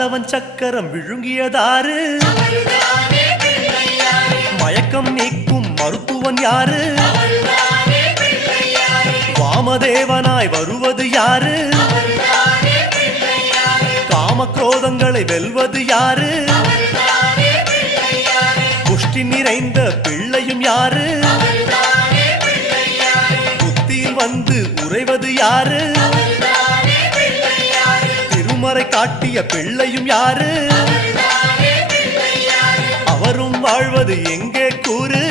மாலவன் சக்கரம் விழுங்கியதாரு மயக்கம் நீக்கும் மருத்துவன் யாரு வாமதேவனாய் வருவது யாரு காமக்ரோதங்களை வெல்வது யாரு புஷ்டி நிறைந்த பிள்ளையும் யாரு புத்தியில் வந்து உறைவது யாரு திருமறை காட்டிய பிள்ளையும் யாரு அவரும் வாழ்வது எங்கே கூறு